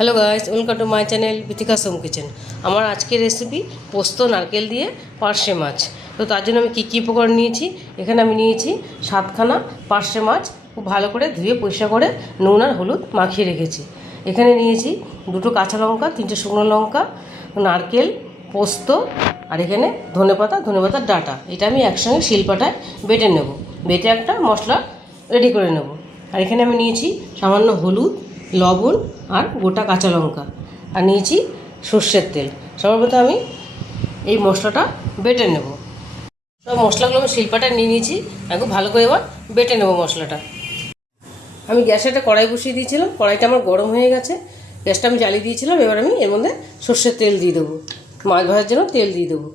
Hello guys, welcome to my channel Bithika's home kitchen. আমার আজকের recipe পোস্ত নারকেল দিয়ে পার্শে মাছ। তো তার জন্য আমি কী উপকরণ নিয়েছি, এখানে আমি নিয়েছি 7খানা পার্শে মাছ, খুব ভালো করে ধুয়ে পরিষ্কার করে নুন আর হলুদ মাখিয়ে রেখেছি। এখানে নিয়েছি 2টো কাঁচা লঙ্কা, 3টে শুকনো লঙ্কা, নারকেল, পোস্ত, আর এখানে ধনেপাতার ডাঁটা। এটা আমি একসঙ্গে শিলপাটায় বেটে নেব, বেটে একটা মশলা রেডি করে নেব। আর এখানে আমি নিয়েছি সামান্য হলুদ, লবণ আর গোটা কাঁচা লঙ্কা, আর নিয়েছি সর্ষের তেল। সর্বপ্রথম আমি এই মশলাটা বেটে নেব। সব মশলাগুলো আমি শিলপাটায় নিয়ে নিয়েছি, আমি খুব ভালো করে এবার বেটে নেব মশলাটা। আমি গ্যাসে একটা কড়াই বসিয়ে দিয়েছিলাম, কড়াইটা আমার গরম হয়ে গেছে, গ্যাসটা আমি জ্বালিয়ে দিয়েছিলাম। এবার আমি এর মধ্যে সর্ষের তেল দিয়ে দেবো, মাছ ভাজার জন্য তেল দিয়ে দেবো।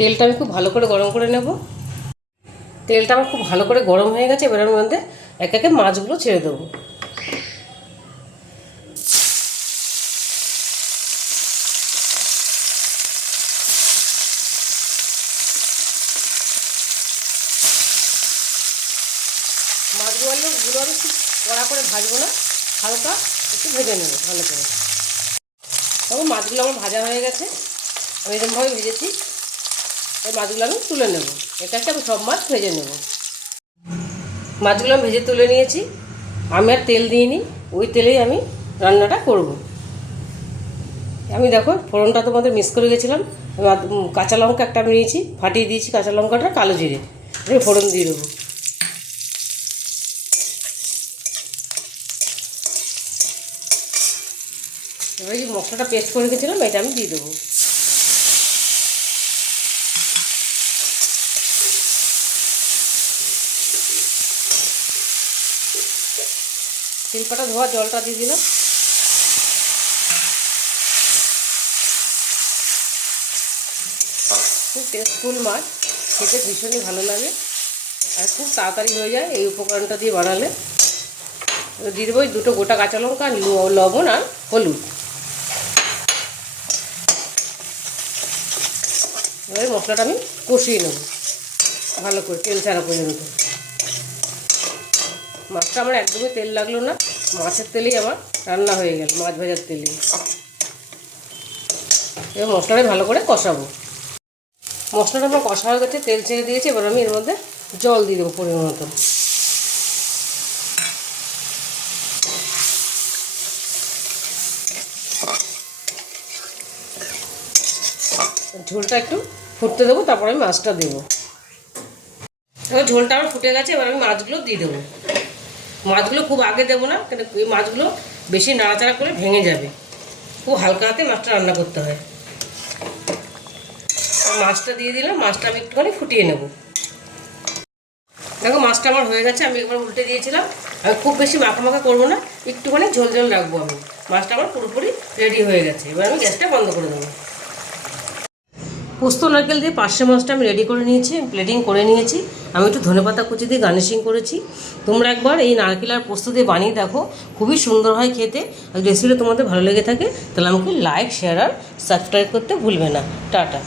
তেলটা আমি খুব ভালো করে গরম করে নেব। তেলটা আমার খুব ভালো করে গরম হয়ে গেছে, এবার আমি মধ্যে এক একে মাছগুলো ছেড়ে দেবো। মাছগুলো আমি খুব কড়া করে ভাজবো না, হালকা একটু ভেজে নেবো ভালো করে। তখন মাছগুলো আমার ভাজা হয়ে গেছে, আমি এরকমভাবে ভেজেছি। এই মাছগুলো আমি তুলে নেব, এটা একটা আমি সব মাছ ভেজে নেব। মাছগুলো আমি ভেজে তুলে নিয়েছি। আমি আর তেল দিইনি, ওই তেলেই আমি রান্নাটা করব। আমি দেখো ফোড়নটা তোমাদের মিস করে গেছিলাম, কাঁচা লঙ্কা একটা আমি নিয়েছি, ফাটিয়ে দিয়েছি কাঁচা লঙ্কাটা, কালো জিরে আমি ফোড়ন দিয়ে দেবো। এবার যে মশলাটা পেস্ট করে রেখেছিলাম এটা আমি দিয়ে দেবো। শিলপাটা ধোয়া জলটা দিয়ে দিলাম। খুব টেস্টফুল মাছ, খেতে ভীষণই ভালো লাগে আর খুব তাড়াতাড়ি হয়ে যায় এই উপকরণটা দিয়ে বানালে। দিয়ে দেবো 2টো গোটা কাঁচা লঙ্কা, লবণ আর হলুদ। এবার মশলাটা আমি কষিয়ে নেব ভালো করে, তেল ছাড়া পর্যন্ত। মাছটা আমার একদমই তেল লাগলো না, মাছের তেলেই আমার রান্না হয়ে গেল, মাছ ভাজার তেলেই। এবার মশলাটা ভালো করে কষাবো। মশলাটা আমার কষা হয়ে গেছে, তেল ছেড়ে দিয়েছি। এবার আমি এর মধ্যে জল দিয়ে দেবো পরিমাণ মতো। ঝোলটা একটু ফুটতে দেবো, তারপর আমি মাছটা দেবো। এবার ঝোলটা আমার ফুটে গেছে, এবার আমি মাছগুলো দিয়ে দেবো। মাছগুলো খুব আগে দেবো না, কেন এই মাছগুলো বেশি নাড়াচাড়া করে ভেঙে যাবে। খুব হালকা হাতে মাছটা রান্না করতে হয়। মাছটা দিয়ে দিলাম, মাছটা আমি একটুখানি ফুটিয়ে নেব। দেখো মাছটা আমার হয়ে গেছে, আমি একবার উল্টে দিয়েছিলাম। আমি খুব বেশি মাখা করবো না, একটুখানি ঝোল ঝোল রাখবো আমি। মাছটা আমার পুরোপুরি রেডি হয়ে গেছে, এবার আমি গ্যাসটা বন্ধ করে দেবো। পোস্ত নারকেল দিয়ে পার্শে মাছটা আমি রেডি করে নিয়েছি, প্লেটিং করে নিয়েছি। আমি একটু ধনেপাতা কুচি দিয়ে গার্নিশিং করেছি। তোমরা একবার এই নারকেল আর পোস্ত দিয়ে বানিয়ে দেখো, খুবই সুন্দর হয় খেতে। আর রেসিপিটা তোমাদের ভালো লেগে থাকে তাহলে আমাকে লাইক, শেয়ার আর সাবস্ক্রাইব করতে ভুলবে না। টাটা।